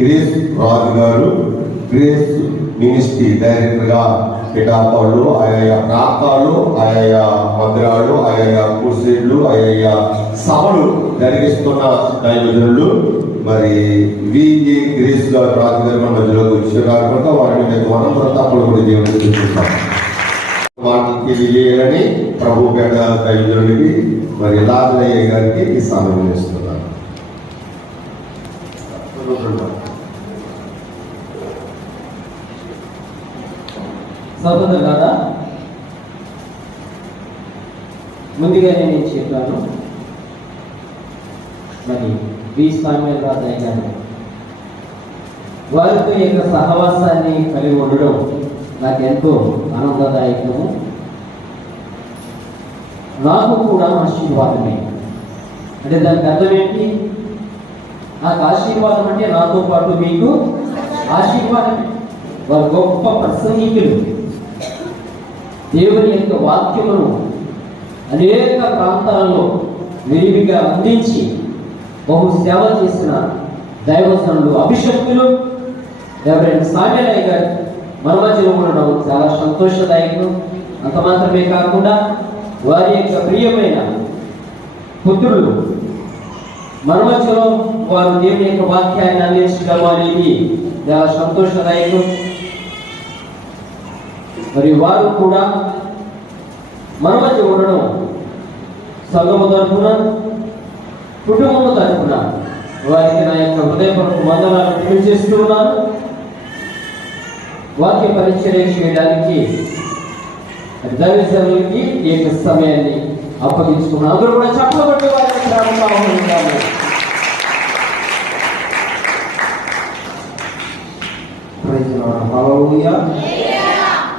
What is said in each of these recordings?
Grace రాజు గారు grace ministry director గా పిఠాపాలు, ఆయా ప్రాంతాలు, ఆయా మందిరాలు, ఆయా కుర్సీలు, ఆయా సభలు జరిగిస్తున్న దైవజనులు మరి విఏ గ్రేస్ గారు రాజు గారు మన మధ్యలోకి వచ్చారు కనుక వారిని మీద మనం తప్పులు కూడా దేవుడిని చూపిస్తాం. వాటిని తెలియజేయాలని ప్రభు పేట దైవజనుడికి మరి లాజరయ్య గారికి ఈ సమయం ఇస్తున్నారు. సహోదరులారా, ముందుగానే నేను చెప్పాను, మరి వి సామ్యూయల్ రాజయ్య గారు వారితో యొక్క సహవాసాన్ని కలిగి ఉండడం నాకు ఎంతో ఆనందదాయకము, నాకు కూడా ఆశీర్వాదమే. అంటే దానికి అర్థం ఏంటి? నాకు ఆశీర్వాదం అంటే నాతో పాటు మీకు ఆశీర్వాదమే. వారు గొప్ప ప్రసంగికులు, దేవుని యొక్క వాక్యమును అనేక ప్రాంతాలలో విరివిగా అందించి బహు సేవ చేసిన దైవజనులు, అభిషక్తులు రెవరెండ్ సామ్యూయల్ గారు మన మధ్యలో ఉండడం చాలా సంతోషదాయకం. అంత మాత్రమే కాకుండా వారి యొక్క ప్రియమైన పుత్రులు మన మధ్యలో వారు దేవుని యొక్క వాక్యాన్ని అందించడం అనేది చాలా సంతోషదాయకం. మరి వారు కూడా మన మధ్య ఉండడం సంఘము తరఫున, కుటుంబము తరఫున వారికి నా యొక్క హృదయపూర్వక వందనాలు తెలియజేస్తూ ఉన్నాను. వాక్య పరిచర్య చేయడానికి దైవజనులకి ఈ యొక్క సమయాన్ని అప్పగించుకున్నాను. అందరూ కూడా చెప్పబట్టి వారికి ప్రారంభం.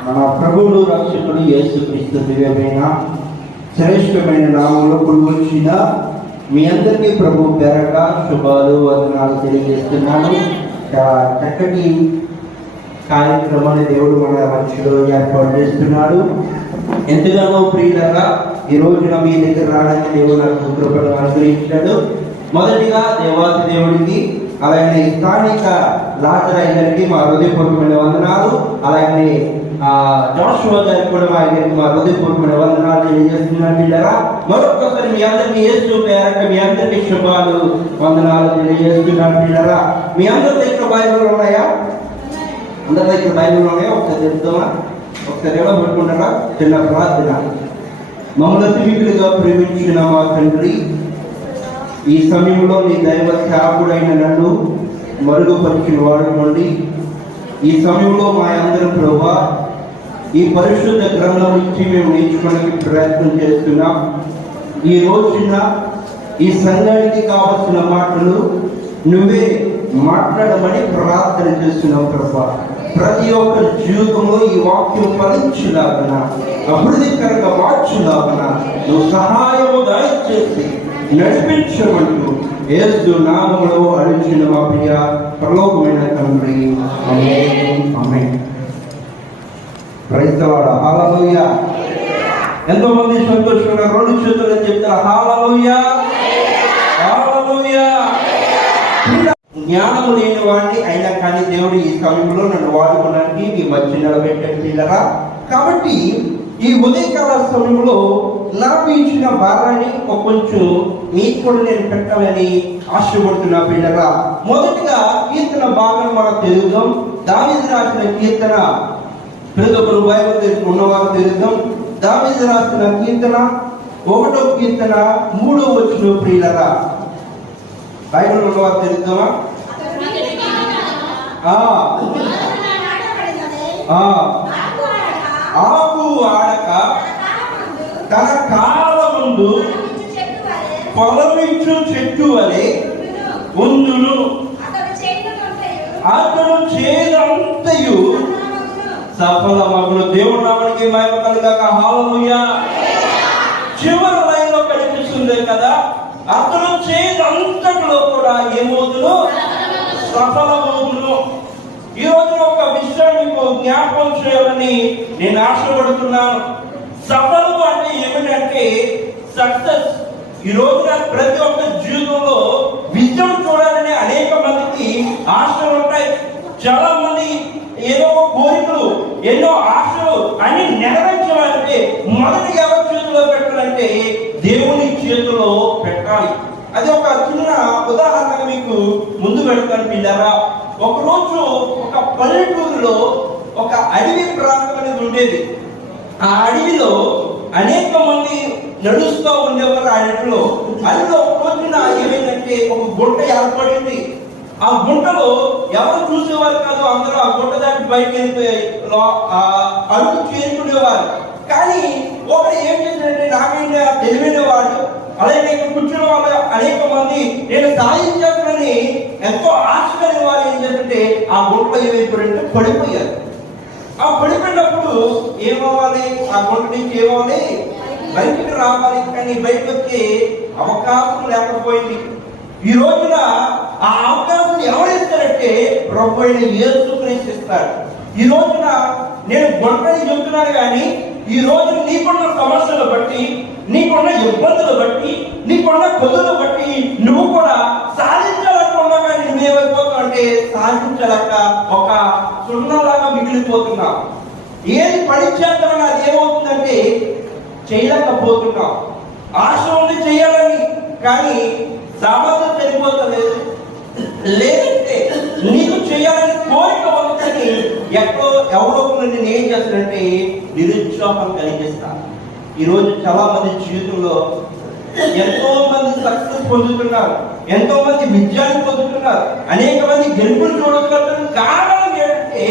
మన ప్రభువులు రక్షకుడు యేసుక్రీస్తు దివ్యమైన శ్రేష్టమైన నామంలో వచ్చిన మీ అందరికీ ప్రభు పేరట శుభాలు వందనాలు తెలియజేస్తున్నాను. చక్కటి కార్యక్రమాన్ని దేవుడు మన మధ్యలో ఏర్పాటు చేస్తున్నాడు. ఎంతగానో ప్రియులరా ఈ రోజున మీ దగ్గర రావడానికి దేవుడు నాకు కృపను అనుగ్రహించాడు. మొదటిగా దేవాతి దేవుడికి, అలాగే స్థానిక లాజరయ్య గారికి మా హృదయపూర్వకమైన వందనాలు, అలాగే జాషువా గారికి కూడా మా గారికి మా హృదయపూర్వకమైన వందనాలు తెలియజేస్తున్నాను. పిల్లరా మరొకసారి మీ అందరికీ యేసు పేరట మీ అందరికీ శుభాలు వందనాలు తెలియజేస్తున్నాను. పిల్లరా మీ అందరి దగ్గర బైబిల్ ఉన్నాయా? అందరి దగ్గర బైబిల్ ఉన్నాయా? ఒకసారి చెప్తామా? ఒకసారి ఎలా పెట్టుకుంటారా? చిన్న ప్రార్థన. మమ్మల్ని అతిథులుగా ప్రేమించిన మా తండ్రి, ఈ సమయంలో నీ దైవ సేవకుడైన నన్ను మరుగుపరిచిన వాడు నుండి ఈ సమయంలో మా అందరి ప్రభువా ఈ పరిశుద్ధ గ్రంథం నుంచి మేము నేర్చుకోవడానికి ప్రయత్నం చేస్తున్నాం. ఈ రోజున ఈ సంఘానికి కావలసిన మాటలు నువ్వే మాట్లాడమని ప్రార్థన చేస్తున్నావు ప్రభువా. ప్రతి ఒక్కరి జీవితంలో ఈ వాక్యం ఫలించులాగన, అభివృద్ధికరంగా మార్చులాగన నువ్వు సహాయము దయచేసి నడిపించమంటూ యేసు నామములో అడిచిన మా ప్రియ పరలోకమైన తండ్రి, amen amen. Praise the lord. Hallelujah. ఎంతో మంది సంతోషంగా రెండు చేతులు చెప్తారు హల్లెలూయా హల్లెలూయా. జ్ఞానము లేని వాడిని అయినా కానీ దేవుడు ఈ సమయంలో నన్ను వాడుకోవడానికి మీ మధ్య నిలబెట్టాడు పిల్లరా. కాబట్టి ఈ ఉదయకాల సమయంలో నాకు ఇచ్చిన భారాన్ని కొంచెం మీకు కూడా నేను పెట్టాలని ఆశపడుతున్నా పిల్లరా. మొదటిగా కీర్తన భాగం మనకు తెలుద్దాం. దావీదు రాసిన కీర్తన, ప్రతి ఒక్కరు బైబిల్ తెలుసు ఉన్నవారు తెలుద్దాం. దావీదు రాసిన కీర్తన 1వ కీర్తన 3వ వచనం ప్రియులరా. బైబిల్ ఉన్నవారు తెలుద్దామా? ఆకు ఆడక తన కాల ముందు ఫలమిచ్చు చెట్టు వలె ఉండును, అతడు చేదంతయు సఫలమగును. దేవుడు నామనికి మహిమ కలుగాక. హల్లెలూయా. చివరి లైన్లో కనిపిస్తుంది కదా, అతడు చేదంతటిలో కూడా ఏమవుతును? సఫలమవుతును. ఈ రోజున ఒక విషయాన్ని జ్ఞాపకం చేయాలని నేను ఆశపడుతున్నాను. సఫలం అంటే ఏమిటంటే సక్సెస్. ఈ రోజున ప్రతి ఒక్క జీవితంలో విజయం చూడాలి చాలా మంది ఏదో కోరికలు, ఎన్నో ఆశలు అన్ని నెరవేర్చాలంటే మొదటి ఎవరి చేతిలో పెట్టాలంటే దేవుని చేతిలో పెట్టాలి. అది ఒక చిన్న ఉదాహరణగా మీకు ముందు పెడతాను పిల్లరా. ఒకరోజు ఒక పల్లెటూరులో ఒక అడవి ప్రాంతం అనేది ఉండేది. ఆ అడవిలో అనేక మంది నడుస్తూ ఉండేవారు. ఆ అడవిలో ఒక రోజున ఏమైందంటే ఒక గుంట ఏర్పడింది. ఆ గుంటలో ఎవరు చూసేవారు కాదు, అందరూ ఆ గుంట దాటి బయటకు వెళ్ళిపోయి అడుగు చేరుకునేవారు. కానీ ఒకడు ఏం చేశాడంటే, నాకైనా తెలివైన వాడు, అలాగే కూర్చున్న వాళ్ళు అనేక మంది నేను సాధించాలని ఎంతో ఆశ కలిగిన వారు ఏం చేస్తుంటే ఆ గుంటలో ఏమైపోయారంటే పడిపోయారు. ఆ పడిపోయినప్పుడు ఏమవ్వాలి, ఆ గుంట నుంచి ఏమవ్వాలి, బయటికి రావాలి. కానీ బయటకు వచ్చే అవకాశం లేకపోయింది. ఈ రోజున ఆ అవకాశం ఎవరిస్తారంటే ప్రభు అయిన యేసుక్రీస్తు ఇస్తాడు. ఈ రోజున నేను గుంటని చెబుతున్నాను, కానీ ఈ రోజు నీకున్న సమస్యలు బట్టి, నీకున్న ఇబ్బందులు బట్టి, నీకున్న కొదులు బట్టి నువ్వు కూడా సాధించాలనుకున్నా కానీ నువ్వేమైపోతావు అంటే సాధించలేక ఒక సున్నలాగా మిగిలిపోతున్నావు. ఏది పని చేద్దామని అది ఏమవుతుందంటే చేయలేకపోతున్నావు. ఆశ ఉంది చేయాలని, కానీ సామర్థ్యం సరిపోతలేదు. లేదంటే నీకు చేయాలని కోరిక వస్తుంది, ఎవరో నేను ఏం చేస్తానంటే నిరుత్సాహం కలిగిస్తాను. ఈరోజు చాలా మంది జీవితంలో ఎంతో మంది సక్సెస్ పొందుతున్నారు, ఎంతో మంది విజయాన్ని పొందుతున్నారు, అనేక మంది గెలుపులు చూడగలుగుతున్నారు. కారణం ఏంటంటే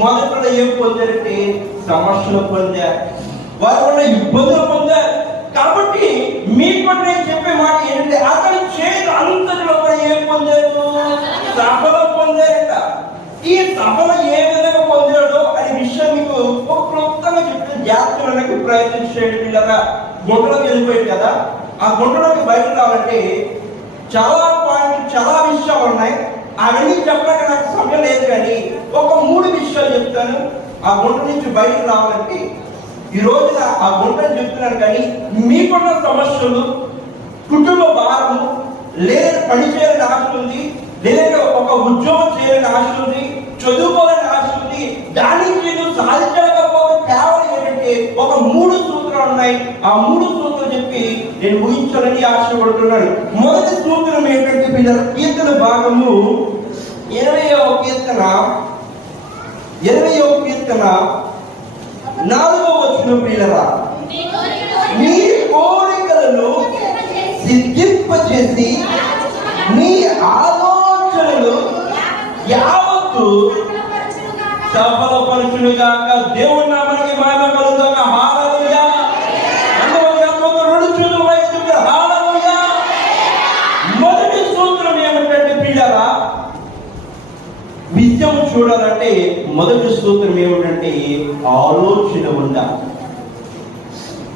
మొదట్లో ఏం పొందారంటే సమస్యలు పొందారు, వారి వల్ల ఇబ్బందులు పొందారు. కాబట్టి మీకు నేను చెప్పే మాట ఏంటంటే అతని చేతి అంతటిలో కూడా ఏం పొందారు, సఫలం పొందారట. ఈ సఫలం ఏ విధంగా పొందాడో అనే విషయం మీకు ఒక క్లుప్తంగా చెప్తే జాగ్రత్తలకు ప్రయత్నం చేయండి పిల్లరా. గుంటలోకి వెళ్ళిపోయింది కదా, ఆ గుంటలోకి బయట రావాలంటే చాలా పాయింట్లు, చాలా విషయాలు ఉన్నాయి. అవన్నీ చెప్పడానికి నాకు సమయం లేదు, కానీ ఒక 3 విషయాలు చెప్తాను. ఆ గుంట నుంచి బయటకు రావాలంటే ఈ రోజున ఆ గుంటని చెప్తున్నాను, కానీ మీకున్న సమస్యలు, కుటుంబ భారము, లేదా పని చేయాలని ఆశ ఉంది, లేదా ఒక ఉద్యోగం చేయాలని ఆశ ఉంది, చదువుకోవాలని ఆశ ఉంది, దానికి నువ్వు సాధించలేకపోతే కేవలం ఏంటంటే ఒక 3 సూత్రాలు ఉన్నాయి. ఆ 3 సూత్రాలు చెప్పి నేను ఊహించాలని ఆశపడుతున్నాను. మొదటి సూత్రం ఏంటంటే పిల్లల కీర్తన భాగము 20వ కీర్తన 4వ వచనం పిల్లరా, మీ కోరికలను సిద్ధింపచేసి మీ ఆలోచనలు యావత్తు సఫలపరచునుగాక. దేవుని నామానికి మహిమ కలుగుగాక. హల్లెలూయా. హల్లెలూయా. మొదటి సూత్రం ఏమిటంటే పిల్లరా, విజయం చూడాలంటే మొదటి సూత్రం ఏమిటంటే ఆలోచన ఉండాలి.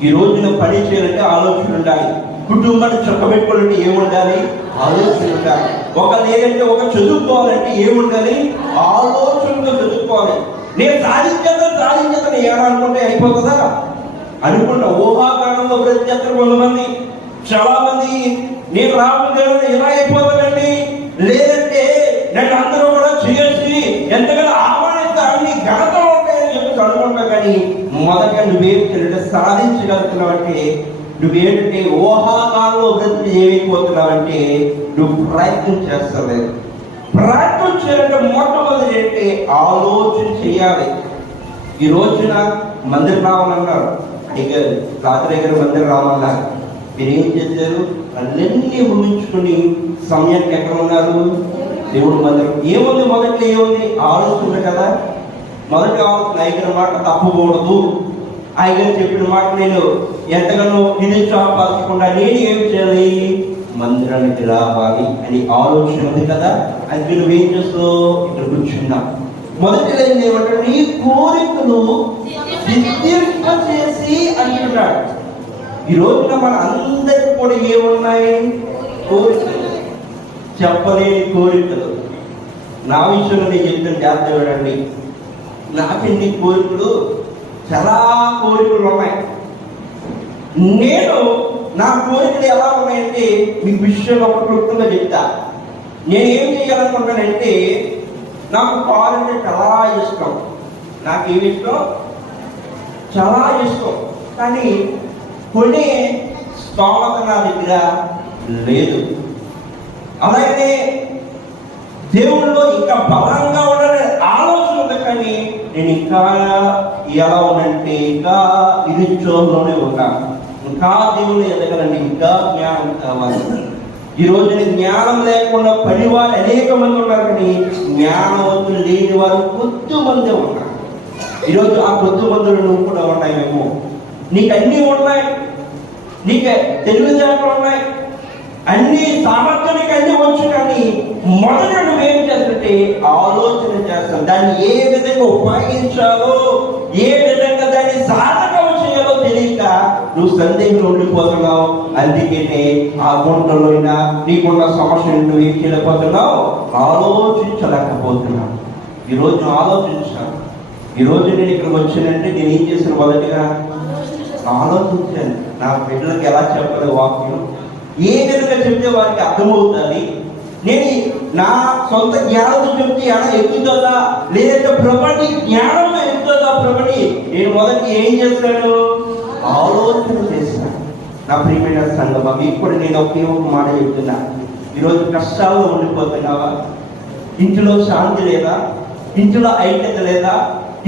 ఈ రోజున పని చేయాలంటే ఆలోచన ఉండాలి. కుటుంబాన్ని చక్కబెట్టుకోవాలంటే ఏముండాలి, ఆలోచన ఉండాలి. లేదంటే ఒక చదువుకోవాలంటే ఏముండాలి, ఆలోచనతో చదువుకోవాలి. నేను సాధించేతను ఏమనుకుంటే అయిపోతుందా అనుకుంటా. ఊహాకాలంలో బ్రతికేస్తారు కొంతమంది. చాలా మంది నేను రాకుండా ఇలా అయిపోతానండి, లేదంటే నేను అందరూ కూడా చేసి ఎంతగానో ఆహ్వానిస్తా అన్ని ఘనతలు ఉంటాయని చెప్పి అనుకుంటా. కానీ మొదటగా నువ్వేం సాధించగలుగుతున్నావు అంటే నువ్వేంటంటే ఊహాకాలంలో బ్రతికి ఏమైపోతున్నావంటే నువ్వు ప్రయత్నం చేస్తలేదు. ప్రయత్నం చేయాలంటే మొట్టమొదటి ఏంటంటే ఆలోచన చేయాలి. ఈ రోజున మందిరం రావాలన్నారు, అడిగారు రాత్రి దగ్గర మందిరం రావాలన్నారు. మీరేం చేశారు, అన్నీ ఊహించుకుని సమయానికి ఎక్కడ ఉన్నారు, దేవుడు మందిరం. ఏముంది మొదట్లో, ఏముంది ఆలోచన కదా. మొదటి ఆలోచన ఆయన మాట తప్పకూడదు, ఆయన చెప్పిన మాట నేను ఎంతగానో నిరుత్సాహపరచకుండా నేను ఏం చేయాలి, మందిరానికి రావాలి అని ఆలోచన ఉంది కదా. అది నువ్వేం చేస్తావు, ఇక్కడ కూర్చున్నా. మొదటి లైన్ ఏమంటే నీ కోరికలు సిద్ధింపచేసి అంటున్నాడు. ఈ రోజున మన అందరికి కూడా ఏమున్నాయి, కోరికలు, చెప్పలేని కోరికలు. నా విషయంలో నేను చెప్తాను, జాగ్రత్త చూడండి. నాకెన్ని కోరికలు, చాలా కోరికలు ఉన్నాయి. నేను నా కోరికలు ఎలా ఉన్నాయంటే మీకు విషయంలో ఒక క్లుప్తంగా చెప్తా. నేను ఏం చేయాలనుకుంటానంటే నాకు కారు అంటే చాలా ఇష్టం. నాకు ఏమి ఇష్టం? చాలా ఇష్టం. కానీ కొనే స్తోమత నా దగ్గర లేదు. అలాగే దేవుళ్ళలో ఇంకా బలంగా ఉండాలనే ఆలోచన ఉంది, కానీ నేను ఇంకా ఎలా ఉన్నంటే ఇంకా నిరుద్యోగంలోనే ఉన్నాను. ఇంకా దేవుడు ఎదగలండి, ఇంకా జ్ఞానం కావాలి. ఈ రోజున జ్ఞానం లేకుండా పనివారు అనేక మంది ఉన్నారు, కానీ జ్ఞానవంతులు లేని వారు కొద్ది మంది ఉన్నారు. ఈరోజు ఆ కొద్ది మందులు నువ్వు కూడా ఉన్నాయేమో. నీకు అన్నీ ఉన్నాయి, నీకు తెలివితేటలు ఉన్నాయి, అన్ని సామర్థ్యానికి అన్ని వచ్చు, కానీ మొదట నువ్వేం చేస్తుంటే ఆలోచన చేస్తావు. దాన్ని ఏ విధంగా ఉపయోగించాలో, ఏ విధంగా దాన్ని సాధకం చేయాలో తెలియక నువ్వు సందేహంలో ఉండిపోతున్నావు. అందుకనే ఆ గుంటలో నీకున్న సమస్యలు నువ్వు ఏం చేయలేకపోతున్నావు, ఆలోచించలేకపోతున్నావు. ఈరోజు ఆలోచించాను. ఈరోజు నేను ఇక్కడికి వచ్చానంటే నేను ఏం చేసిన మొదటిగా ఆలోచించాను. నా బిడ్డలకు ఎలా చెప్పాలి వాక్యం, ఏ విధంగా చెప్తే వారికి అర్థమవుతుంది. నేను నా సొంత జ్ఞానంతో చెప్తే ఎలా ఎక్కుతుందా, లేదంటే ప్రభుని జ్ఞానంలో ఎక్కుతుందా ప్రభుని నేను మొదటి ఏం చేస్తాను, ఆలోచన చేస్తాను. నా ప్రియమైన సంగమం, ఇప్పుడు నేను ఒకే ఒక మాట చెప్తున్నా. ఈరోజు కష్టాల్లో ఉండిపోతున్నావా? ఇంటిలో శాంతి లేదా? ఇంటిలో ఐక్యత లేదా?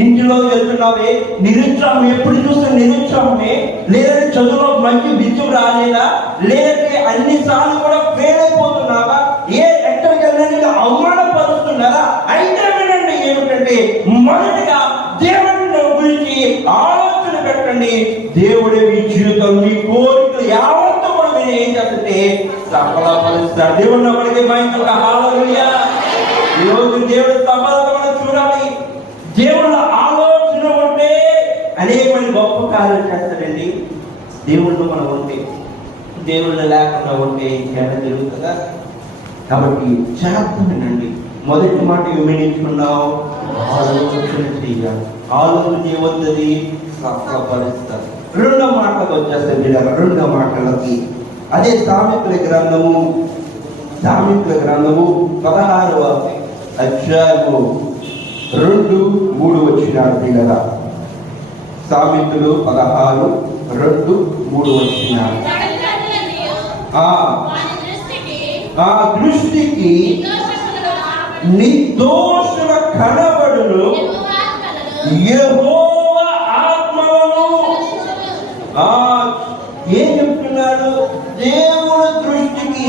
ఇంటిలో వెళ్తున్నావే నిరుత్సాహం, ఎప్పుడు చూస్తే నిరుత్సాహమే. లేదంటే చదువులో మంచి విద్య రాలేదా? లేదంటే అన్ని సార్లు కూడా ఫెయిల్ అయిపోతున్నావా? ఎక్కడికి వెళ్ళడానికి అవమానపరుస్తున్నారా? అయితే వినండి, ఏమిటంటే మొదటిగా దేవుడి గురించి ఆలోచన పెట్టండి. దేవుడే మీ జీవితం, మీ కోరికలు యావత్తు కూడా మీరు ఏం చేస్తుంటే సఫలపరుస్తారు. దేవుడు మనకి భయంకర హల్లెలూయా. ఈరోజు దేవుడి సఫలత మనం చూడాలి. దేవుళ్ళ ఆలోచన ఉంటే అనేక మంది గొప్ప కార్యాలు చేస్తారండి. దేవుళ్ళు మనం ఉంటే, దేవుళ్ళు లేకుండా ఉంటే ఇంకేమైనా జరుగుతుందా? కాబట్టి చేస్తానండి. మొదటి మాట ఏమి నేర్చుకున్నావు? ఆలోచన చేయాలి. ఆలోచన చేయవద్దని సఫలపరుస్తారు. రెండో మాటలకు వచ్చేస్తే రెండో మాటలకి అదే సామెతల గ్రంథము 16వ అధ్యాయము 2-3 వచ్చినాడు పిల్లగా. సామెతలు 16:2-3 వచ్చినాడు. ఆ దృష్టికి నిర్దోషుల కనబడును, యెహోవా ఆత్మలను. ఏం చెప్తున్నాడు? దేవుని దృష్టికి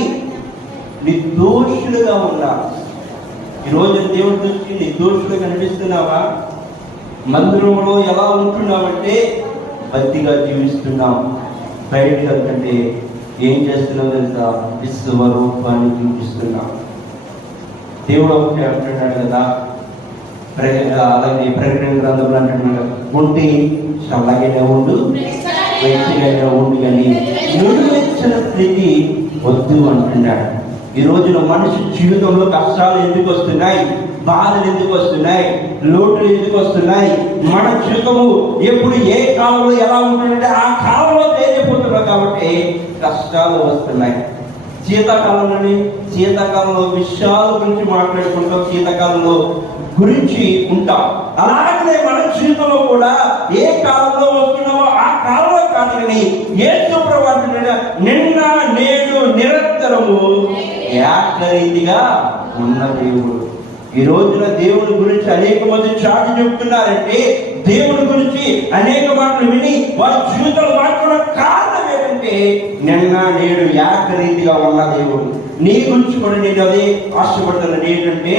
నిర్దోషులుగా ఉన్నారు. ఈరోజు దేవుడి దృష్టికి నిర్దోషులు కనిపిస్తున్నావా? మందిరంలో ఎలా ఉంటున్నావంటే భక్తిగా జీవిస్తున్నాం. బయట కంటే ఏం చేస్తున్నావు తెలుసా? విశ్వరూపాన్ని చూపిస్తున్నాం. దేవుడు ఒకటి అంటున్నాడు కదా, అలాగే ప్రకటన గ్రంథంలో అంటున్నాడు, ఉంటే చల్లగైనా ఉండు, వెచ్చగైనా ఉండు, కానీ నుడివెచ్చన స్థితి వద్దు అంటున్నాడు. ఈ రోజున మనిషి జీవితంలో కష్టాలు ఎందుకు వస్తున్నాయి? బాధలు ఎందుకు వస్తున్నాయి? లోటులు ఎందుకు వస్తున్నాయి? మన జీవితము ఎప్పుడు ఏ కాలంలో ఎలా ఉంటుందంటే ఆ కాలంలో తేలిపోతున్నాం కాబట్టి కష్టాలు వస్తున్నాయి. శీతాకాలంలో విషయాల గురించి మాట్లాడుకుంటాం, శీతాకాలంలో గురించి ఉంటాం. అలాగే మన జీవితంలో కూడా ఏ కాలంలో వస్తున్నామో ఆ కాలంలో కాదు, కానీ యేసు ప్రభువు అంటున్నాడు, నిన్న నేడు నిరంతరము ఏకరీతిగా ఉన్న దేవుడు. ఈ రోజున దేవుడి గురించి అనేక మంది చాటి చెప్తున్నారంటే, దేవుడి గురించి అనేక మాటలు విని వారి జీవితంలో మాట్లాడడం కారణం ఏంటంటే నిన్న నేడు ఏకరీతిగా ఉన్న దేవుడు. నీ గురించి కూడా నేను అదే ఆశపడుతున్నాను. ఏంటంటే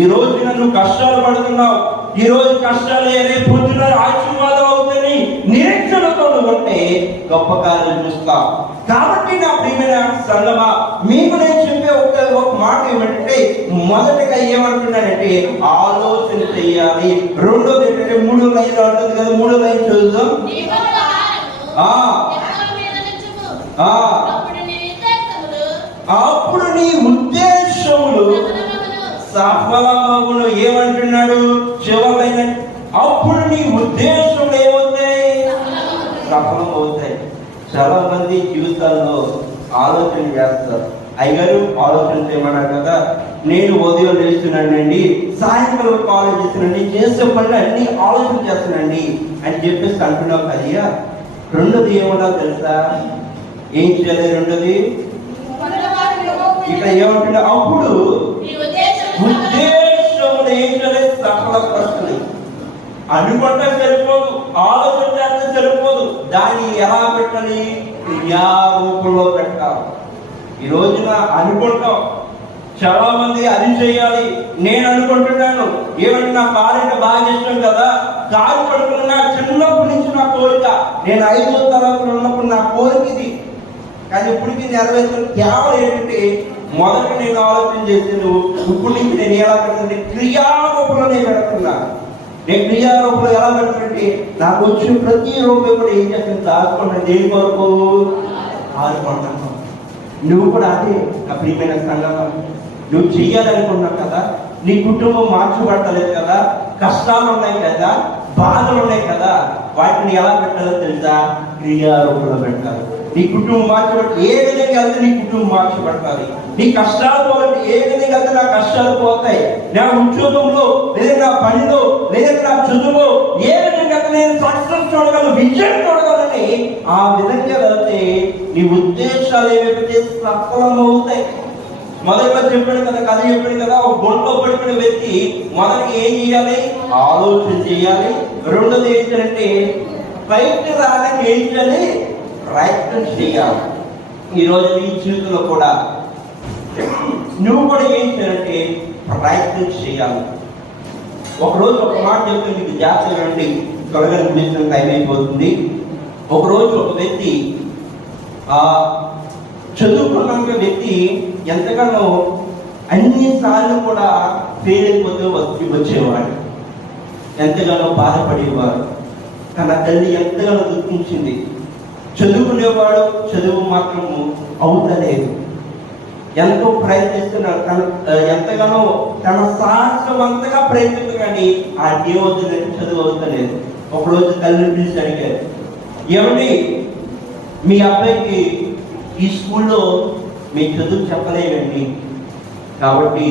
ఈ రోజున నువ్వు కష్టాలు పడుతున్నావు, ఈ రోజు కష్టాలు రేపు పొద్దున ఆశీర్వాదం అవుతుంది నిరీక్షణతో ఉంటే గొప్ప కార్యాలు చూస్తావు. కాబట్టి నా ప్రియమైన సంగమా, మీకు నేను చెప్పే ఒక మాట ఏమంటే, మొదటగా ఏమంటున్నానంటే ఆలోచన చేయాలి. రెండోది ఏంటంటే 3 లైన్లు ఉంటుంది కదా, 3 లైన్ చూద్దాం. అప్పుడు నీ ఉద్దేశములు సఫలమగును. ఏమంటున్నాడు? చివరైన అప్పుడు నీ ఉద్దేశములు ఏమవుతాయి? సఫలం అవుతాయి. చాలా మంది జీవితాల్లో ఆలోచన చేస్తారు, అయ్యగారు ఆలోచన చేయమన్నారు కదా, నేను ఉదయం లేస్తున్నానండి, సాయంకాలం కాలేజ్ చేస్తున్నానండి, చేసే పనులు అన్ని ఆలోచన చేస్తున్నానండి అని చెప్పేసి అంటున్నావు కదయ్యా. రెండోది ఏమన్నా తెలుసా? ఏం చేయాలి? రెండోది ఇక్కడ ఏమంటున్నా, అప్పుడు ఉద్దేశం ఏం చేయాలి? సఫలపరచాలి. అనుకుంటే సరిపోదు, ఆలోచన చేస్తే సరిపోదు, దాన్ని ఎలా పెట్టాలి? క్రియారూపంలో పెట్టాలి. ఈ రోజున అనుకుంటాం, చాలా మంది అది చేయాలి. నేను అనుకుంటున్నాను, ఏమంటే నా కారు బాగా ఇష్టం కదా, కారు పడుకున్నా చిన్నప్పటి నుంచి నా కోరిక, నేను 5వ తరగతిలో ఉన్నప్పుడు నా కోరిక ఇది, కానీ ఇప్పటికీ నెరవేర్చిన కేవలం ఏంటంటే మొదట నేను ఆలోచన చేసాను, ఇప్పుడు నుంచి నేను ఎలా పెడుతుంటే క్రియారూపంలో నేను పెడుతున్నాను. నేను క్రియారూపంలో ఎలా పెడుతుంటే నాకు వచ్చిన ప్రతి రూపాయి కూడా ఏం చేస్తాను? దాచుకుంటాను. దేని కొరకు? ఆడుకుంటాను. నువ్వు కూడా అదే నా ప్రియమైన సంఘం, నువ్వు చెయ్యాలనుకున్నావు కదా, నీ కుటుంబం మార్చబడలేదు కదా, కష్టాలు ఉన్నాయి కదా, బాధలు ఉన్నాయి కదా, వాటిని ఎలా పెట్టాలో తెలుసా? క్రియారూపంలో పెట్టాలి. నీ కుటుంబం మార్చబడి ఏ విధంగా వెళ్తే నీ కుటుంబం మార్చబడతాయి, నీ కష్టాలు పోవాలంటే ఏ విధంగా వెళ్తే నా కష్టాలు పోతాయి, నా ఉద్యోగంలో లేదా నా పనిలో లేదా నా చదువులో ఏ విధంగా నేను సక్సెస్ చూడగలను, విజయం చూడగలని ఆ విధంగా వెళ్తే నీ ఉద్దేశాలు ఏవైతే సఫలమవుతాయి. మొదటిగా చెప్పాడు కదా, కథ చెప్పాడు కదా, ఒక బొంట్లో పడిపోయిన వ్యక్తి మొదటి ఏం చేయాలి? ఆలోచన చేయాలి. రెండోది ఏంటంటే బయట రావడానికి ఏం చేయాలి? ప్రయత్నం చేయాలి. ఈరోజు నీ జీవితంలో కూడా నువ్వు కూడా ఏం చేయాలంటే ప్రయత్నం చేయాలి. ఒకరోజు ఒక మాట చెప్పి మీకు జాగ్రత్తగా రండి, త్వరగా ముగించిన టైం అయిపోతుంది. ఒకరోజు ఒక వ్యక్తి చదువుకున్న వ్యక్తి ఎంతగానో అన్నిసార్లు కూడా ఫెయిల్ అయిపోతే వచ్చేవాడు, ఎంతగానో బాధపడేవాడు. తన తల్లి ఎంతగానో దుఃఖించింది. చదువుకునేవాడు, చదువు మాత్రము అవుతలేదు. ఎంతో ప్రయత్నిస్తున్నాడు, ఎంతగానో తన సాహసవంతంగా ప్రయత్నిస్తుంది, కానీ ఆ దేవతలని చదువు అవుతలేదు. ఒకరోజు తల్లిని పిలిచి అడిగారు, ఏమండి మీ అబ్బాయికి ఈ స్కూల్లో మీ చదువు చెప్పలేదండి, కాబట్టి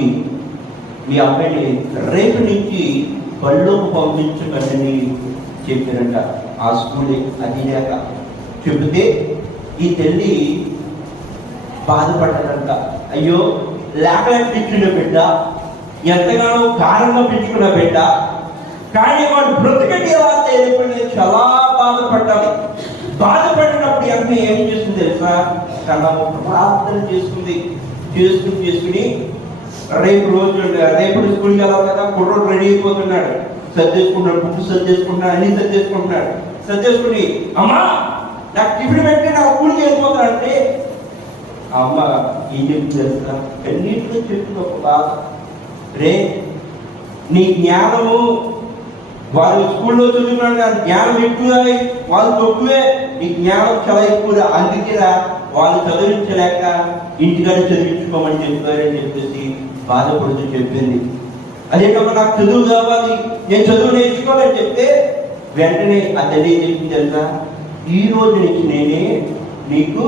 మీ అబ్బాయిని రేపు నుంచి బళ్ళోకి పంపించకండి చెప్పారంట. ఆ స్కూల్ అది లేక చెబితే ఈ తల్లి బాధపడ్డాడంట. అయ్యో లేక పెంచుకున్న బిడ్డ, ఎంతగానో కారంగా పెంచుకున్న బిడ్డ, కానీ వాడు బ్రతికటి ఎలా తెలియకుండా చాలా బాధపడ్డాడు. బాధపడినప్పుడు ఎంత ఏం చేస్తుంది తెలుసా? తన ప్రార్థన చేసుకుని రేపు స్కూల్కి వెళ్ళాలి కదా, కుర్రోడు రెడీ అయిపోతున్నాడు, సర్దేసుకుంటాడు, బుక్ సర్దేసుకుంటున్నాడు, అన్ని సర్దేసుకుని అమ్మా నాకు టిఫిన్ పెట్టి నా స్కూల్కి వెళ్ళిపోతాడు అంటే, అమ్మ ఏం చెప్తా అన్నింటిలో చెప్తుంది ఒక బాధ. రే నీ జ్ఞానము వాళ్ళు స్కూల్లో చదువుకున్నాడు, జ్ఞానం ఎక్కువ, వాళ్ళు తక్కువే, నీ జ్ఞానం చాలా ఎక్కువ, అందుకే వాళ్ళు చదివించలేక ఇంటికాడ చదివించుకోమని చెప్పారని చెప్పేసి బాధపడుతూ చెప్పింది. అదేటప్పుడు నాకు చదువు కావాలి, నేను చదువు నేర్చుకోవాలని చెప్తే వెంటనే ఆ తల్లి ఏం చెప్పింది తెలుసా? ఈ రోజు నుంచి నేనే నీకు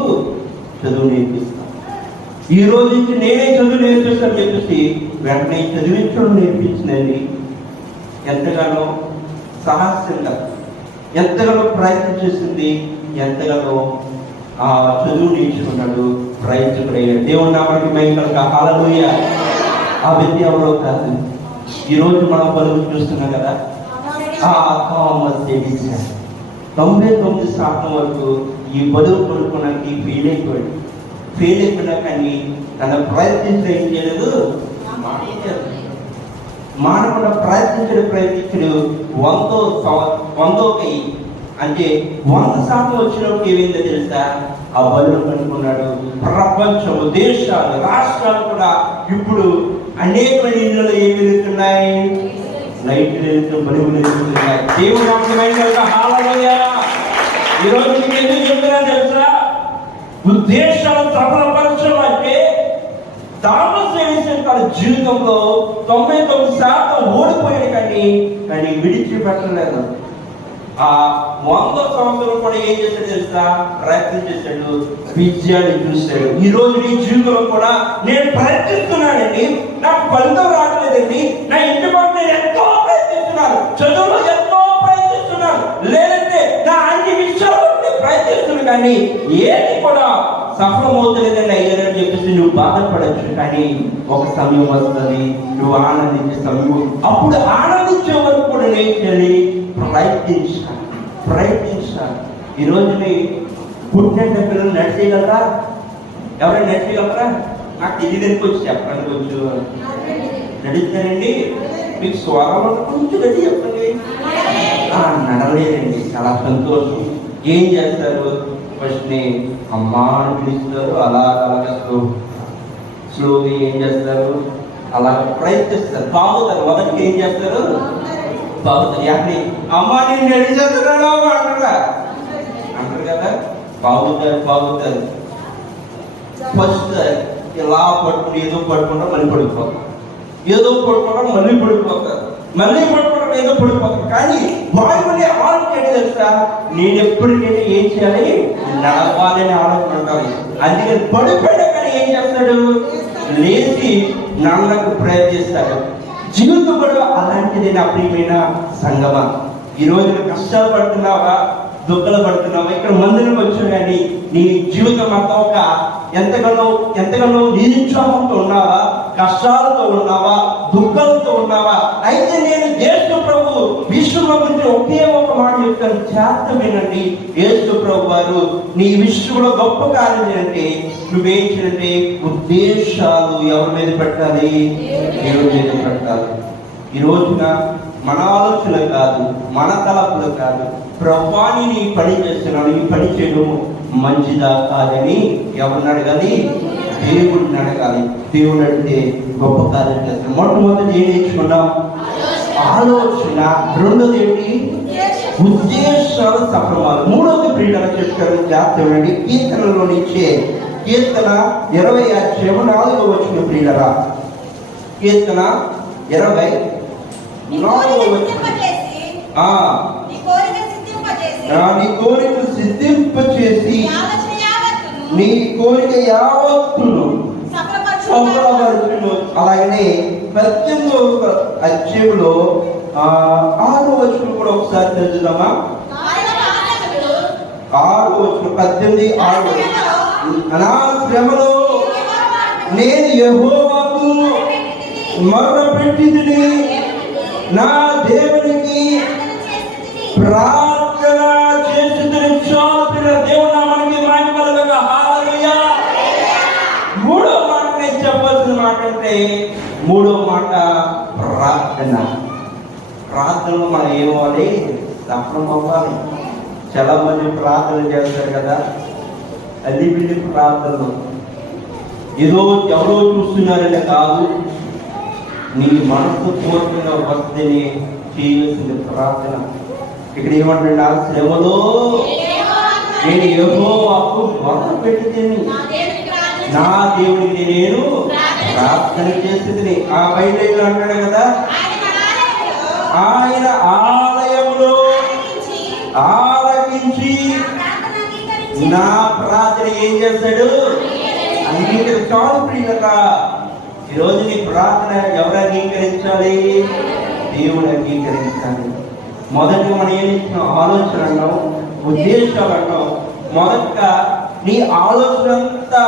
చదువు నేర్పిస్తాను, ఈ రోజు నుంచి నేనే చదువు నేర్పిస్తాను చెప్పేసి వెంటనే చదివించడం నేర్పించిందండి. ఎంతగానో సాహసంగా, ఎంతగానో ప్రయత్నం చేసింది, ఎంతగానో ఆ చదువు నేర్చుకున్నాడు, ప్రయత్నపడయ్యాడు. దేవుని నామానికి మహిమ హల్లెలూయా. ఆ వ్యక్తి ఎవరో కాదు, ఈరోజు మనం బలుగు చూస్తున్నాం కదా, ఆ థామస్ ఎడిసన్ 99% వరకు ఈ బదువు కొనుక్కోడానికి ఫెయిల్ అయిపోయినా కానీ తన ప్రయత్నించడం ఏం చేయలేదు, మానకుండా ప్రయత్నించడు 100కి అంటే 100% వచ్చినప్పుడు ఏమైందో తెలుసా? ఆ బలువు కనుక్కున్నాడు. ప్రపంచం, దేశాలు, రాష్ట్రాలు కూడా ఇప్పుడు అనేకమైన ఇళ్ళలో ఏమి వెళ్తున్నాయి? లైట్లు వెళ్తూ బలువులు వెళ్తున్నాయి. దేవుడు హల్లెలూయా. ఈరోజు మీకు ఎందుకు చెప్తున్నా తెలుసా? ఉద్దేశాలు సఫలపరచడం అంటే థామస్ ఎడిసన్ తన జీవితంలో 99% ఓడిపోయాడు, కానీ విడిచిపెట్టలేదు. ఆ 100 సంవత్సరం కూడా ఏం చేశాడు తెలుసా? ప్రయత్నం చేశాడు, విజయాన్ని చూశాడు. ఈ రోజు నీ జీవితంలో కూడా నేను ప్రయత్నిస్తున్నానండి, నాకు ఫలితం రావట్లేదండి, నా ఇంటి పట్ల నేను ఎంతో ప్రయత్నిస్తున్నాను, చదువులో ఎంతో ప్రయత్నిస్తున్నాను, లేదంటే నా అన్ని విషయాలు ప్రయత్నిస్తున్నాను, కానీ ఏది కూడా సఫలమవుతలేదని అయ్యారని చెప్పేసి నువ్వు బాధపడచ్చు. కానీ ఒక సమయం వస్తుంది, నువ్వు ఆనందించే సమయం. అప్పుడు ఆనందించే వరకు కూడా ఏం చేయాలి? ప్రయత్నించాలి. ఈ రోజు మీ పుట్టిన పిల్లలు నడిచేయగలరా? ఎవరైనా నడిచేయగలరా? నాకు తెలియడానికి వచ్చి చెప్పండి, కొంచెం నడుస్తానండి. మీకు స్వరంలో కొంచెం గట్టి చెప్పండి. నడవలేదండి, చాలా సంతోషం. ఏం చేస్తారు? ఫస్ట్ ని అమ్మా అని పిలుస్తారు, అలాగా స్లోగా ఏం చేస్తారు? అలా ప్రయత్నిస్తారు, బాగుతారు. మొదటికి ఏం చేస్తారు? బాగుతారు. అంటే అమ్మా నేను నడిచేస్తున్నాను అంటారు కదా, బాగుతారు. ఫస్ట్ ఇలా పట్టుకుని ఏదో పట్టుకుంటారు, మళ్ళీ పడిపోతారు, ఏదో పట్టుకోవడం మళ్ళీ పడిపోతారు, మళ్ళీ పట్టుకోవడం ఏదో పడిపోతారు. కానీ వాయువుని ఆలోచన తెలుసా? నేను ఎప్పటికైనా ఏం చేయాలి? నడవాలని ఆలోచన. అందుకని పడిపోయినా కానీ ఏం చేస్తాడు? లేచి నడలకు ప్రయత్నిస్తాడు. జీవితం కూడా అలాంటిది నా ప్రియమైన సంగమా. ఈ రోజు కష్టాలు పడుతున్నావా, దుఃఖాలు పడుతున్నావా? ఇక్కడ మందిరం వచ్చావు కానీ నీ జీవితం అంతా ఒక ఎంతగానో నిరుత్సాహంతో ఉన్నావా, కష్టాలతో ఉన్నావా, దుఃఖాలతో ఉన్నావా? అయితే నేను యేసు ప్రభు విషయంలో గురించి ఒకే ఒక మాట చెప్తాను, చేత వినండి. యేసు ప్రభు వారు నీ విషయంలో గొప్ప కార్యం ఏంటంటే నువ్వేం చేయాలంటే ఉద్దేశాలు ఎవరి మీద పెట్టాలి? దేవుడి మీద పెట్టాలి. ఈ రోజున మన ఆలోచన కాదు, మన తలపులు కాదు, ప్రభువాని నీ పని చేస్తున్నాడు, ఈ పని చేయడం మంచిదా కాదని ఎవరిని అడగాలి? దేవుడిని అడగాలి. దేవుడు అంటే గొప్ప కార్యం చేస్తాడు. మొట్టమొదటి ఏం నేర్చుకున్నాం? ఆలోచన. రెండోది ఏంటి? ఉద్దేశాలు సఫలమాలు. మూడోది ప్రియులను చెప్తారు, జాగ్రత్త. కీర్తనలో నుంచే కీర్తన 20 అధ్యాయం 4వ వచనం ప్రియులరా. కీర్తన 20 4వ వచనం. నీ కోరిక సిద్ధింపచేసి నీ కోరిక యావత్తును సఫలపరచును. అలాగనే 18వ అధ్యాయంలో 6వ వచనం కూడా ఒకసారి చదువుదామా? 6వ వచనం 18:6. నా శ్రమలో నేను యెహోవాకు మొర్రపెట్టితిని, నా దేవునికి ప్రార్థన చేస్తున్న దేవుడు నామానికి మహిమ కలుగుగా. హల్లెలూయా. మూడో మాట నేను చెప్పాల్సిన మాట అంటే, మూడో మాట ప్రార్థన. ప్రార్థనలో మనం ఏమవ్వాలి? సఫలం అవ్వాలి. చాలా మంది ప్రార్థన చేస్తారు కదా, అది వీళ్ళి ప్రార్థనలు ఏదో ఎవరో చూస్తున్నారనే కాదు, నీ మనసు పూర్తిగా వస్తేనే చేయవలసింది ప్రార్థన. ఇక్కడ ఏమంటాడు? ఆ శ్రమలో నేను యెహోవాకు మొర్రపెట్టితిని, నా దేవుడికి నేను ప్రార్థన చేసేది. ఆ బయట అంటాడు కదా, ఆయన ఆలయంలో ఆలకించి నా ప్రార్థన ఏం చేస్తాడు? అంగీకరించాలి. ప్రియులరా, ఈరోజు నీ ప్రార్థన ఎవరు అంగీకరించాలి? దేవుడు అంగీకరించాలి. మొదటి మనం ఏం ఇచ్చినాం? ఆలోచన అన్నాం, ఉద్దేశాలు అన్నాం. మొదటగా నీ ఆలోచన అంతా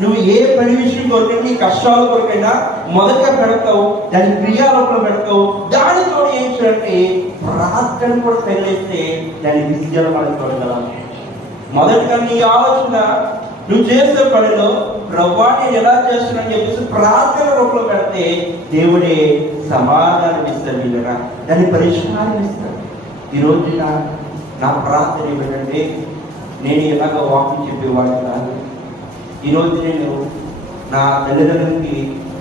నువ్వు ఏ పని విషయం కొరకైనా, నీ కష్టాల కొరకైనా మొదటగా పెడతావు, దాని క్రియాలోపల పెడతావు. దానితో ఏం చేయాలంటే ప్రార్థన కూడా పెళ్ళేస్తే దాని విజయాలు మనం చూడగలం. మొదటగా నీ ఆలోచన నువ్వు చేసే పనిలో ప్రభువా నేను ఎలా చేస్తున్నాను చెప్పేసి ప్రార్థన రూపంలో పెడితే దేవుడే సమాధానం ఇస్తాడు. వీళ్ళరా దాన్ని పరిష్కారం ఇస్తాడు. ఈరోజు నా ప్రార్థన ఏమిటంటే, నేను ఇలాగ వాక్యం చెప్పేవాడు కాదు. ఈరోజు నేను నా తల్లిదండ్రులకి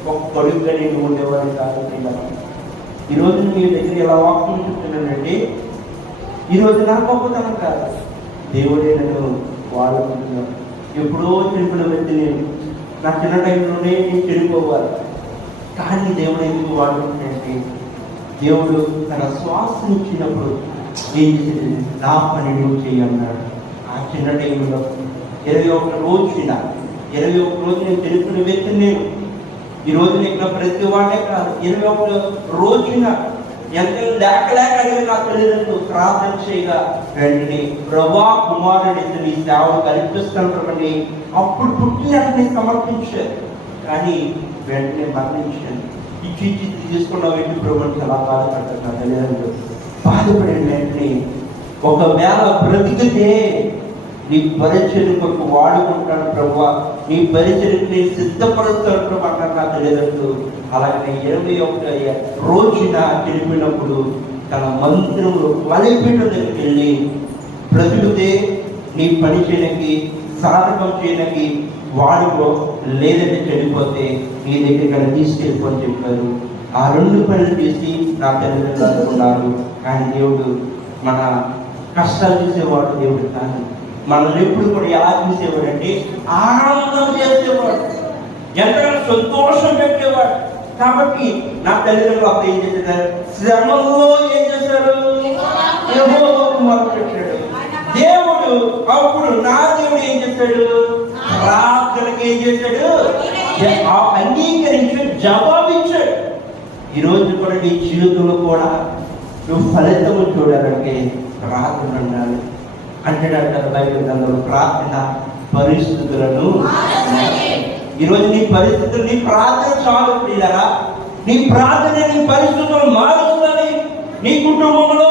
ఒక కొడుకుగా నేను ఉండేవాడిని కాదు. ఈరోజు మీ దగ్గర ఎలా వాక్యం చెప్తున్నానంటే, ఈరోజు నా గొప్పతనం కాదు, దేవుడే నన్ను వాడుకుంటున్నాను. ఎప్పుడో చెడిపోయిన వ్యక్తి నేను, నా చిన్న టైంలోనే నేను చెడిపోవాలి. కానీ దేవుడు ఎందుకు వాడుకుంటున్నాడంటే, దేవుడు తన శ్వాస ఇచ్చినప్పుడు ఏం చేసేది? నా పని నువ్వు చేయన్నాడు. ఆ చిన్న టైంలో 21 రోజు నేను తెలుసుకునే వ్యక్తి నేను. ఈ రోజు నీకు ప్రతి వాడే కాదు, 21 రోజున ఎంత లేక అడిగి నా తల్లిదండ్రులు ప్రార్థన చేయగా వెంటనే ప్రభా కుమారుడు నీ సేవలు కల్పిస్తుంటామని అప్పుడు పుట్టినట్టు సమర్పించారు. కానీ వెంటనే మరణించాను. ఇచ్చి తీసుకున్న వ్యక్తి ప్రభుత్వం చాలా బాధపడ్డారు. నా తల్లిదండ్రులు బాధపడిన వెంటనే ఒకవేళ బ్రతికితే నీ పరిచయం కొరకు వాడుకుంటాడు ప్రభు, నీ పరిచయం నేను సిద్ధపరుస్తాడు ప్రభు అంటారు నా తల్లిదండ్రులు. అలాగే 21 రోజున తెలిపినప్పుడు తన మందిరంలో బలిపీఠం దగ్గరికి వెళ్ళి బ్రతికితే నీ పని చేయడానికి సాధకం చేయడానికి వాడుకో, లేదంటే చనిపోతే నీ దగ్గర తీసుకెళ్ళిపోని చెప్పారు. ఆ 2 పనులు చేసి నా తల్లిదండ్రులు అనుకున్నారు. కానీ దేవుడు మన కష్టాలు చూసేవాడు దేవుడు కానీ మనల్ని ఎప్పుడు కూడా ఎలా చూసేవాడు అంటే ఆనందం చేసేవాడు, ఎంతగానో సంతోషం పెట్టేవాడు. కాబట్టి నా తల్లిదండ్రులు అప్పుడు ఏం చేశారు? శ్రమంలో ఏం చేశారు? యెహోవాకు మొరపెట్టాడు. దేవుడు అప్పుడు నా దేవుడు ఏం చేశాడు? ప్రార్థనకి ఏం చేశాడు? అంగీకరించి జవాబిచ్చాడు. ఈరోజు కూడా నీ జీవితంలో కూడా నువ్వు ఫలితము చూడాలంటే ప్రార్థన ఉండాలి. అంటారు బైబిల్ గ్రంథంలో, ప్రార్థన పరిస్థితులను. ఈరోజు నీ పరిస్థితులు, నీ ప్రార్థన చాలు ప్రియులారా. నీ ప్రార్థన నీ పరిస్థితులను మారుస్తుంది. నీ కుటుంబంలో,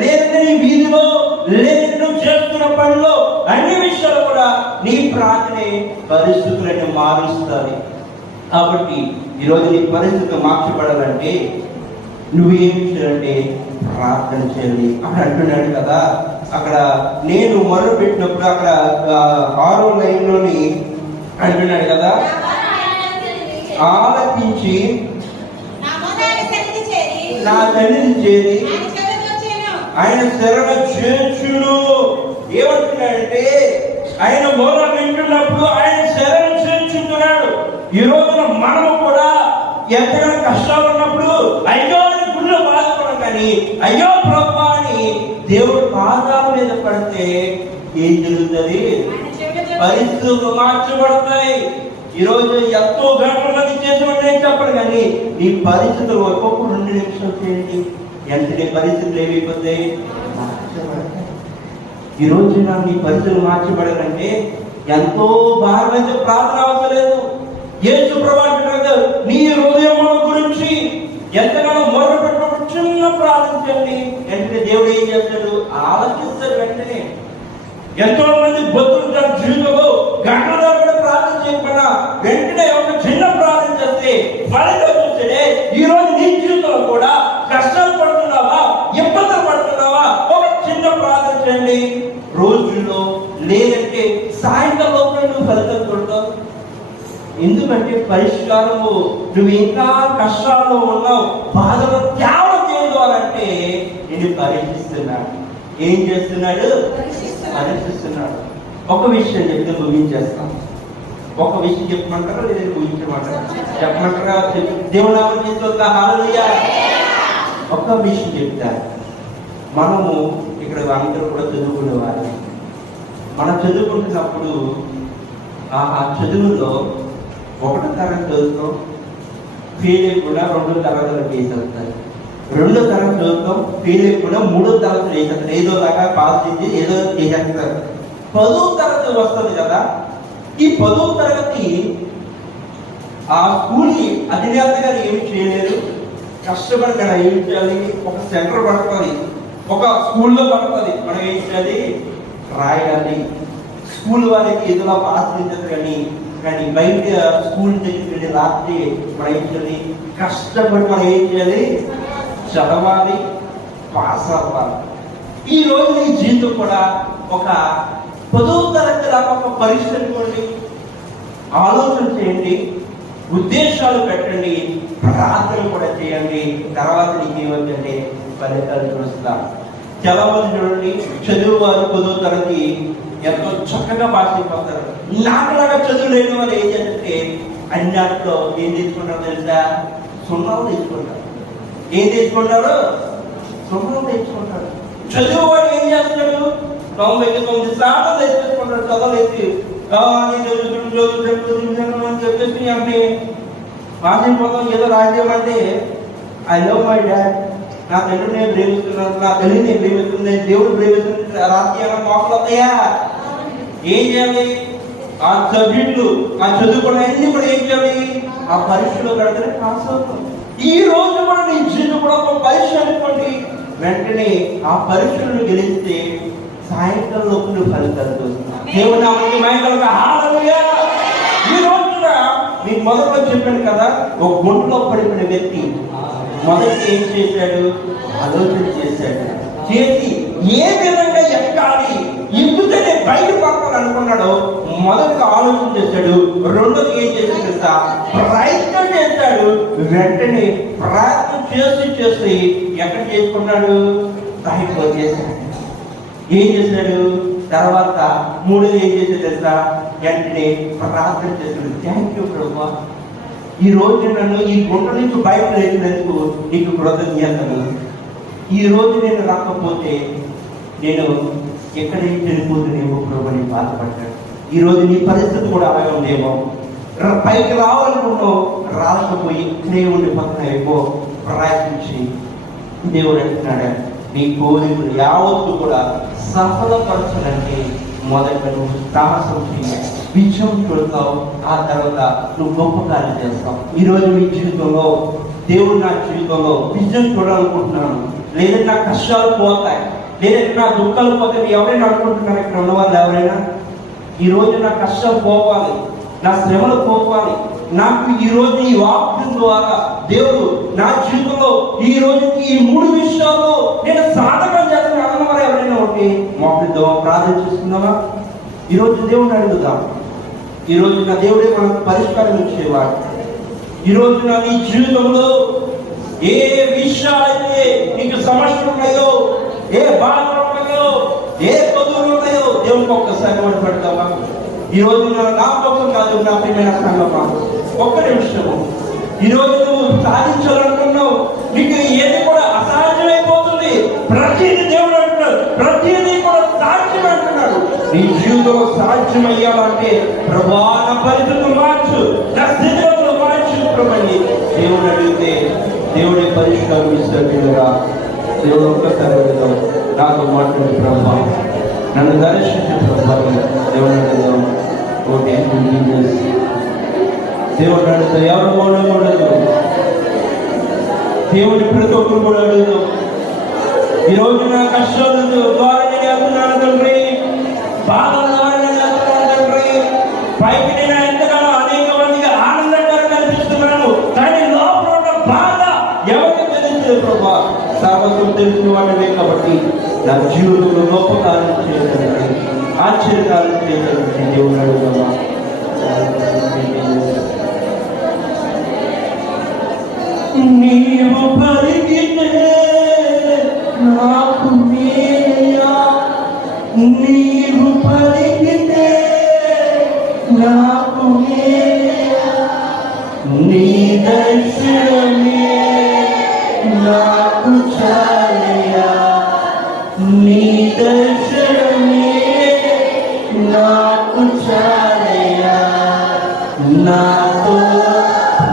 లేదంటే నీ వీధిలో, లేదంటే నువ్వు చేస్తున్న పనిలో, అన్ని విషయాలు కూడా నీ ప్రార్థనే పరిస్థితులను మారుస్తుంది. కాబట్టి ఈరోజు నీ పరిస్థితులు మార్చబడాలంటే నువ్వేం చేయాలంటే ప్రార్థన చేయాలి. అక్కడ అంటున్నాడు కదా, అక్కడ నేను మొదలు పెట్టినప్పుడు అక్కడ 6వ లైన్లోని అంటున్నాడు కదా, ఆలకించి నా తండ్రిని చేరి ఆయన శరణ చేర్చును. ఏమంటున్నాడంటే ఆయన మొదలు వింటున్నప్పుడు ఆయన శరణ చేర్చుతున్నాడు. ఈ రోజున మనము కూడా ఎంతగానో కష్టాలు ఉన్నప్పుడు అయ్యో అని గుళ్ళో బాధపడం, కానీ అయ్యో ప్రభు అని దేవుడు పాదాల మీద పడితే ఏం జరుగుతుంది? పరిస్థితులు మార్చబడతాయి. ఈరోజు ఎంతో గంటల మంది చేసేవాడు ఏం చెప్పడు, కానీ నీ పరిస్థితులు ఒక్కొక్క 2 నిమిషాలు చేయండి, ఎంతనే పరిస్థితులు ఏమైపోతాయి? మార్చబడతాయి. ఈ రోజున నీ పరిస్థితులు మార్చబడాలంటే ఎంతో భారమైన ప్రార్థన అవసరం లేదు. యేసు ప్రభు నీ హృదయం గురించి ఎంతగానో మొదలు పెట్టినప్పుడు చిన్న ప్రార్థించండి, వెంటనే దేవుడు ఏం చేస్తాడు? ఆలోచిస్తాడు. వెంటనే ఎంతో మంది భక్తులు తన జీవితంలో గంటల కూడా ప్రార్థన చేయకుండా వెంటనే ఒక చిన్న ప్రార్థన చేస్తే ఫలితం చూస్తే, ఈ రోజు నీ జీవితంలో కూడా కష్టాలు పడుతున్నావా, ఇబ్బందులు పడుతున్నావా, ఒక చిన్న ప్రార్థన చేయండి. రోజుల్లో లేదంటే సాయంత్రంలో నువ్వు ఫలితం చూడతావు. ఎందుకంటే పరిష్కారము, నువ్వు ఇంకా కష్టాల్లో ఉన్నావు, బాధలో త్యాగం చేయవాలంటే నేను పరీక్షిస్తున్నాడు. ఏం చేస్తున్నాడు? పరీక్షిస్తున్నాడు. ఒక విషయం చెప్తే ముగించేస్తాం. ఒక విషయం చెప్పమంటారా లేదా ముగించమంటారా? చెప్పమంటారా? దేవుడు చేస్తుందా? హల్లెలూయా. ఒక విషయం చెప్తారు. మనము ఇక్కడ అందరూ కూడా చదువుకునేవారు. మనం చదువుకుంటున్నప్పుడు ఆ చదువులో 1వ తరగతి చదువుతాం, ఫెయిల్ అయిపోయినా 2వ తరగతిలో వేసేస్తారు. 2వ తరగతి చదువుతాం, ఫెయిల్ అయిపోయినా 3వ తరగతి వేసేస్తారు. ఏదోలాగా పాస్ చేసి ఏదో చేసేస్తారు. 10వ తరగతి వస్తుంది కదా, ఈ 10వ తరగతి ఆ స్కూల్ని అధినేత గారు ఏమి చేయలేరు, కష్టపడి కదా ఏం చేయాలి? ఒక సెంటర్ పడుతుంది, ఒక స్కూల్లో పడుతుంది. మనం ఏం చేయాలి? రాయాలి. స్కూల్ వారికి ఏదోలా పాస్ చేసేది, కానీ బయట స్కూల్ దగ్గరికి వెళ్ళి రాత్రి మనం ఏం చేయాలి? కష్టపడి మనం ఏం చేయాలి? చదవాలి, పాస్ అవ్వాలి. ఈ రోజు నీ జీవితం కూడా ఒక 10వ తరగతి లాగా ఒక పరీక్ష అనుకోండి. ఆలోచన చేయండి, ఉద్దేశాలు పెట్టండి, ప్రార్థన కూడా చేయండి. తర్వాత నీకు ఏమవుతుందంటే ఫలితాలు చూస్తా. చాలా మంది చూడండి, చదువు వారు 10వ తరగతి ఎంతో చక్కగా పాస్ అయిపోతారు. నాకులాగా చదువు లేని వాళ్ళు ఏం చేస్తే అన్నింటిలో ఏం తీసుకుంటారో తెలుసా? సున్నాలు తెచ్చుకుంటారు. ఏం తెచ్చుకుంటారు? సున్నాలు తెచ్చుకుంటారు. చదువువాడు ఏం చేస్తాడు? 99 సార్లు తెచ్చుకుంటాడు, చదవలేసి అని చెప్పేసి అంటే మాసిపోతాం. ఏదో రాజ్యం అంటే ఐ లవ్ మై డాడ్, నా తండ్రి నేను ప్రేమిస్తున్నాను, నా తల్లి నేను ప్రేమిస్తున్నాను, దేవుడు ప్రేమిస్తున్నాను, రాజకీయాలు మోసాలు అవుతాయా? ఏం చేయాలి? ఆ సబ్జెక్టులు ఆ చదువుకున్న అన్ని కూడా ఏం చేయాలి? ఆ పరీక్షలో కడితే పాస్ అవుతాం. ఈ రోజు కూడా నీ జీవితం కూడా ఒక పరీక్ష అనుకోండి, వెంటనే ఆ పరీక్షలను గెలిస్తే సాయంకాలం లోపల ఫలితాలు చూస్తున్నాం. దేవుడు నామకి మహిమలుగా హల్లెలూయా. ఈ రోజున మీకు మొదట్లో చెప్పాను కదా, ఒక గుంటలో పడిపోయిన వ్యక్తి మొదట ఏం చేశాడు? ఆలోచన చేశాడు. చేసి ఏ విధంగా ఎక్కాలి, ఇందుకనే బయట పక్కన అనుకున్నాడు. మొదటిగా ఆలోచన చేశాడు, రెండోది ఏం చేశాడు? ప్రయత్నం చేశాడు. వెంటనే ప్రయత్నం చేసి ఎక్కడ చేసుకున్నాడు? బయటకు వచ్చేసాడు. ఏం చేశాడు? తర్వాత మూడోది ఏం చేశాడు తెలుసా? వెంటనే ప్రార్థన చేశాడు. థ్యాంక్ యూ ప్రభువా, ఈ రోజు నన్ను ఈ గుంట నుంచి బయట లేచినందుకు నీకు కృతజ్ఞతలు. ఈ రోజు నేను రాకపోతే నేను ఎక్కడేం చనిపోతుందేమో ప్రభు అని బాధపడ్డాడు. ఈ రోజు నీ పరిస్థితి కూడా అలాగే ఉందేమో. పైకి రావాలనుకున్నావు, రాకపోయి ఇక్కడే ఉండిపోతున్నాయేమో. ప్రయత్నించి దేవుడు అంటున్నాడు, నీ కోరికలు యావత్తు కూడా సఫలపరచడానికి మొదట నువ్వు సాహసం చేయాలి, విజయం చూడతావు, ఆ తర్వాత నువ్వు గొప్ప కార్యం చేస్తావు. ఈరోజు నీ జీవితంలో దేవుడు నా జీవితంలో విజయం చూడాలనుకుంటున్నాను, లేదంటే నా కష్టాలు పోతాయి, లేదంటే నా దుఃఖాలు పోతాయి ఎవరైనా అనుకుంటున్నారు? ఇక్కడ ఉన్నవాళ్ళు ఎవరైనా ఈరోజు నా కష్టాలు పోవాలి, నా శ్రమలు పోవాలి, నాకు ఈ రోజు ఈ వాక్యం ద్వారా దేవుడు నా జీవితంలో ఈ రోజు ఈ 3 విషయాల్లో నేను సాధకం చేస్తాను అన్నవారు ఎవరైనా ఉంటే మాట్లాడుదాం, ప్రార్థన చేసుకుందామా? ఈరోజు దేవుడిని అడుగుదాం. ఈరోజు నా దేవుడే మనకు పరిష్కారం ఇచ్చేవాడు. ఈరోజు నా నీ జీవితంలో ఏ విషయాలైతే నీకు సమస్యలు ఉన్నాయో, ఏ బాధలు ఉన్నాయో, ఏ కొదువులు ఉన్నాయో దేవునికి ఒక్కసారి ఓడి పెడతావా? ఈరోజు నా కోసం కాదు, నా ప్రియమైన సంగమా, ఒక్క నిమిషము. ఈరోజు నువ్వు సాధించాలనుకున్నావు, నీకు ఏది కూడా అసాధ్యమైపోతుంది. ప్రతిదీ దేవుడు అంటున్నాడు, ప్రతిదీ కూడా సాధ్యం అంటున్నాడు. నీ జీవితంలో సాధ్యమయ్యాలంటే ప్రభువా నా పరిస్థితులు మార్చు, నా స్థితిగతులు మార్చు ప్రభని దేవుడు అడిగితే దేవుడే పరిష్కారం ఇస్తాడు. దేవుడు ఒక్కసారి అడుగుదాం, నాతో మాట్లాడే ప్రభువా, నన్ను దర్శించే ప్రభువా. దేవుడు అడుగుదాం. ఓకే, దేవుడు అడుగుతా, ఎవరు ఉండకూడదు. దేవుడి ప్రతి ఒక్కరు కూడా అడుగుదాం. ఈరోజు నా కష్టాల ద్వారా నేను వెళ్తున్నాను తండ్రి, బాధల ద్వారా నేను వెళ్తున్నాను తండ్రి. పైకి నేను ఎంతగానో అనేక మందికి ఆనందంగా కనిపిస్తున్నాను, కానీ లోపల ఉన్న బాధ ఎవరికి తెలుస్తుంది ప్రభా? సర్వస్వం తెలిసిన వాడివే కాబట్టి నా జీవితంలో గొప్ప కార్యం చేయడానికి, ఆశ్చర్యకార్యం చేయడానికి దేవుడు అడుగుతామా? నీవు పరిగితే నాకు మేలయ్యా, నీవు పరిగితే నాకు మేలయ్యా, నీ దర్శనమే నాకు చాలయ్యా, నీ దర్శనమే నాకు చాలయ్యా. నాతో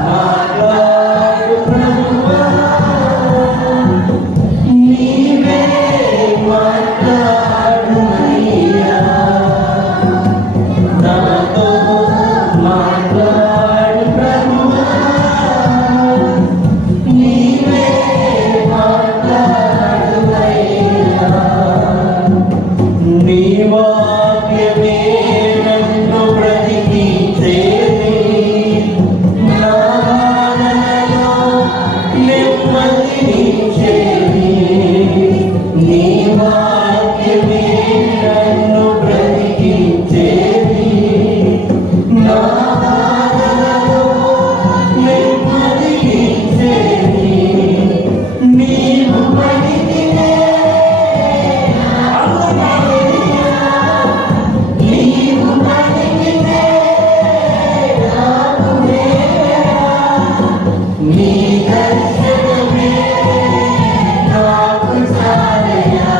మాట్లాడు ప్రభువా, నీవే మాట్లాడుమయ్యా, నాతో మాట్లాడు ప్రభువా, నీవే మాట్లాడుమయ్యా. నీ వాక్యమే నన్ను బ్రతికించేది, నా బాధలలో నెమ్మదినిచ్చేది. నీ వాక్యమే నన్ను బ్రతికించేది, నా బాధలలో నెమ్మదినిచ్చేది. నీవు పలికితే నీవు పలికితే నాకు మేలయ్యా, నీ దర్శనమే నాకు చాలయ్యా.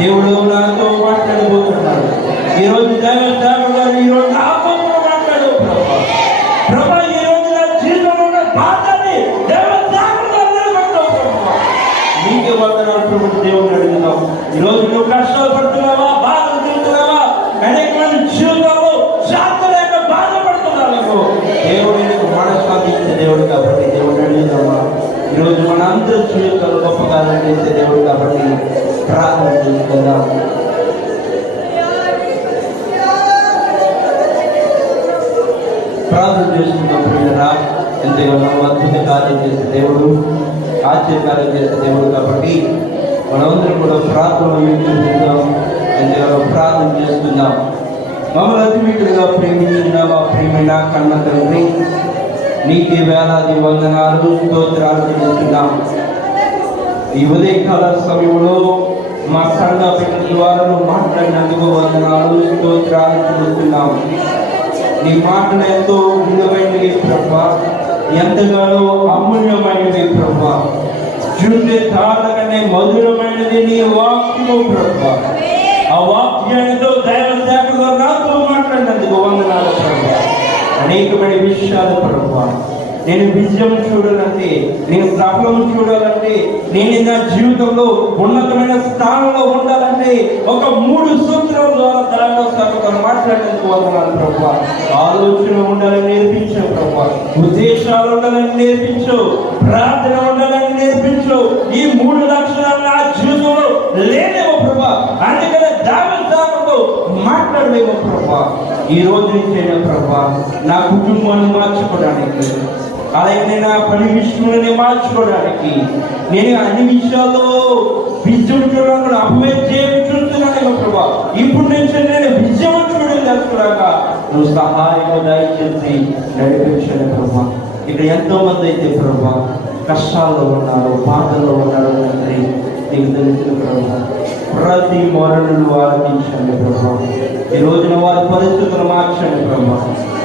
దేవుడు నాతో మాట్లాడబోతున్నాడు. ఈరోజు ఈరోజు నాతో మాట్లాడు ప్రభా. ఈ రోజు నా జీవితంలో ఉన్న బాధని నీకే వందనాలు దేవుడు అడుగుతాం. ఈరోజు నువ్వు కష్టాలు పడుతున్నావా, బాధలు తింటున్నావా, అనేక మంది జీవితంలో శాంతి లేక బాధపడుతున్నావు. దేవుడు నీకు మనశ్శాంతి ఇచ్చే దేవుడు కాబట్టి దేవుడు అడుగుతామా. ఈరోజు మన అందరి జీవితంలో గొప్ప కార్యం చేసే దేవుడు కాబట్టి ప్రార్థన చేసుకుందాం. ప్రార్థన చేసుకున్నప్పుడు ఎంతగానో అద్భుత కార్యం చేసే దేవుడు, ఆశ్చర్యకార్యం చేసే దేవుడు కాబట్టి మనమందరం కూడా ప్రార్థన చేసుకుందాం. ఎంతగానో ప్రార్థన చేసుకుందాం. మమ్మల్ని అతిమిటుగా ప్రేమించిన మా ప్రియమైన కన్న తండ్రి, నీకే వేలాది వందనాలు స్తోత్రాలు చేస్తున్నాం. ఈ ఉదయకాల సమయంలో మా సంఘ బిడ్డల ద్వారా మాట్లాడినందుకు వందనాలు స్తోత్రాలు చేస్తున్నాం. నీ మాటలు ఎంతో విలువైనవి ప్రభా, ఎంతగానో అమూల్యమైనవి ప్రభా, చూసే తాళకనే మధురమైనది నీ వాక్యము ప్రభా. ఆ వాక్యానితో దైవ సేవకులు నాతో మాట్లాడినందుకు వందనాలు ప్రభా. అనేకమైన విషయాలు ప్రభా, నేను విజయం చూడాలంటే, నేను సఫలం చూడాలంటే, నేను నా జీవితంలో ఉన్నతమైన స్థానంలో ఉండాలంటే ఒక 3 సూత్రాల ద్వారా దైవ సేవకులు మాట్లాడినందుకు వందనాలు ప్రభా. ఆలోచన ఉండాలని నేర్పించు ప్రభా, ఉద్దేశాలు ఉండాలని నేర్పించు, ప్రార్థన ఉండాలని నేర్పించు. ఈ 3 లక్షణాలు నా జీవితంలో లేనేమో ప్రభా. అందుకనే దైవ సేవకులతో మాట్లాడలేమో ప్రభా. ఈ రోజు నుంచైనా ప్రభా నా కుటుంబాన్ని మార్చుకోవడానికి, అలాగే నా పని విషయంలోనే మార్చుకోవడానికి, నేను అన్ని విషయాల్లో విజయం చూడాలని అపవిత్రం చూస్తున్నాను ప్రభా. ఇప్పుడు నుంచి నేను విజయం చూడలేక నువ్వు సహాయం దయచేసి నడిపించండి ప్రభా. ఇక్కడ ఎంతో మంది అయితే ప్రభా కష్టాల్లో ఉన్నారు, బాధల్లో ఉన్నారు తండ్రి. నీకు తెలిసిన ప్రభా ప్రతి మొరను ఆలోచించండి ప్రభా. ఈ రోజున వారి పరిస్థితులు మార్చండి ప్రభా.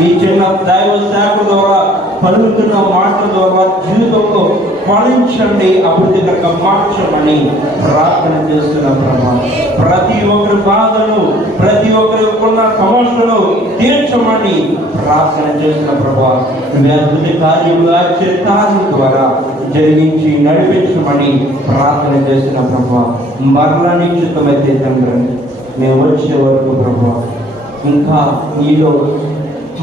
ఈ చిన్న దైవ సేవ ద్వారా పలుకుతున్న మాటల ద్వారా జీవితంలో ఫలించండి, అభివృద్ధికరంగా మార్చమని ప్రార్థన చేస్తున్నాం ప్రభా. ప్రతి ఒక్కరి బాధలను, ప్రతి ఒక్కరి ఉన్న సమస్యలను తీర్చమని ప్రార్థన చేస్తున్న ప్రభా. నువ్వు అద్భుత కార్యములు ఆశ్చర్య ద్వారా జరిగించి నడిపించమని ప్రార్థన చేస్తున్న ప్రభా. మరలా నిశ్చితమైతే తండ్రి మేము వచ్చే వరకు ప్రభా ఇంకా నీలో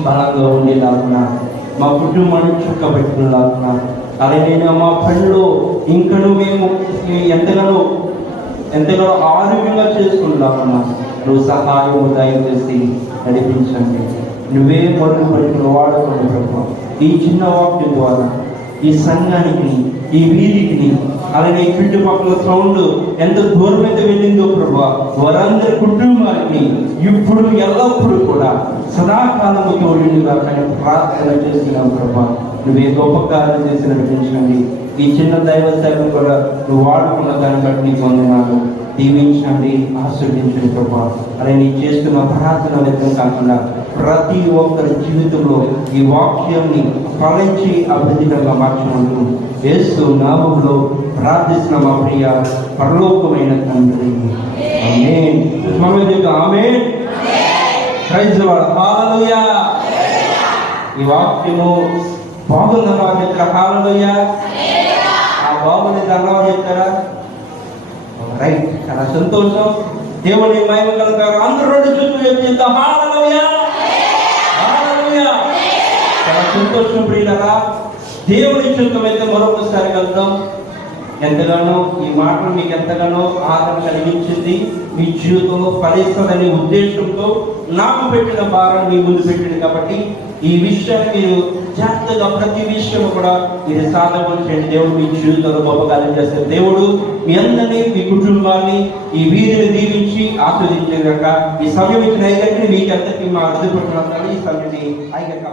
బలంగా ఉండేలాగున్నా, మా కుటుంబాన్ని చుక్కబెట్టుకునేలాగున్నా, అలాగే మా పనిలో ఇంకను మేము ఎంతగానో ఆరోగ్యంగా చేసుకునేలాగున్నా నువ్వు సహాయం దయచేసి నడిపించండి. నువ్వే మొదలు పట్టుకుని వాడుకోండి ప్రభా. ఈ చిన్న వాక్యం ద్వారా ఈ సంఘానికి, ఈ వీధికి, అలాగే చుట్టుపక్కల సౌండ్ ఎంత దూరం అయితే వెళ్ళిందో ప్రభా, వారందరి కుటుంబానికి ఇప్పుడు ఎల్లప్పుడూ కూడా సదాకాలము తోడుగా కానీ ప్రార్థన చేస్తున్నాం ప్రభా. నువ్వే గొప్ప కార్యం చేసి నడిపించండి. ఈ చిన్న దైవ సేవ కూడా నువ్వు వాడుకున్న దాన్ని బట్టి నీకు వందనాలు. దీవించండి, ఆశీర్వదించండి ప్రభా. అలాగే నీ చేస్తున్న ప్రార్థన వ్యక్తం కాకుండా ప్రతి ఒక్కరి జీవితంలో ఈ వాక్యాన్ని ఫలించి అభివృద్ధికరంగా మార్చమంటూ యేసు నామములో ప్రార్థిస్తున్న మా ప్రియ పరలోకమైన తండ్రి, amen. Amen. Praise the lord. Hallelujah. ఈ వాక్యము బాగుందమ్మా చెప్తారా? హల్లెలూయా. ఆ బాగుంది ధన్యవాదాలు చెప్తారా? రైట్, చాలా సంతోషం. దేవుని మహిమ కలుగుతారు. అందరూ 2 చుట్టూ చెప్తాం హల్లెలూయా, హల్లెలూయా. చాలా సంతోషం ప్రియులారా. దేవుని చిత్తమైతే మరొకసారి కలుద్దాం. ఎంతగానో ఈ మాటలు మీకు ఎంతగానో ఆదరణ కలిగించింది, మీ జీవితంలో ఫలిస్తుందనే ఉద్దేశంతో నాకు పెట్టిన భారం మీ ముందు పెట్టింది కాబట్టి ఈ విషయాన్ని మీరు జాగ్రత్తగా ప్రతి విషయం కూడా మీరు సాధన చేయండి. దేవుడు మీ జీవితంలో గొప్ప కార్యం చేస్తారు. దేవుడు మీ అందరినీ, మీ కుటుంబాన్ని, ఈ వీధిని దీవించి ఆస్వాదించేదాక ఈ సమయం ఇచ్చిన ఐగంటిని మీకు అందరికీ మా అర్థపడుతున్న ఈ సమయాన్ని ఐగంగా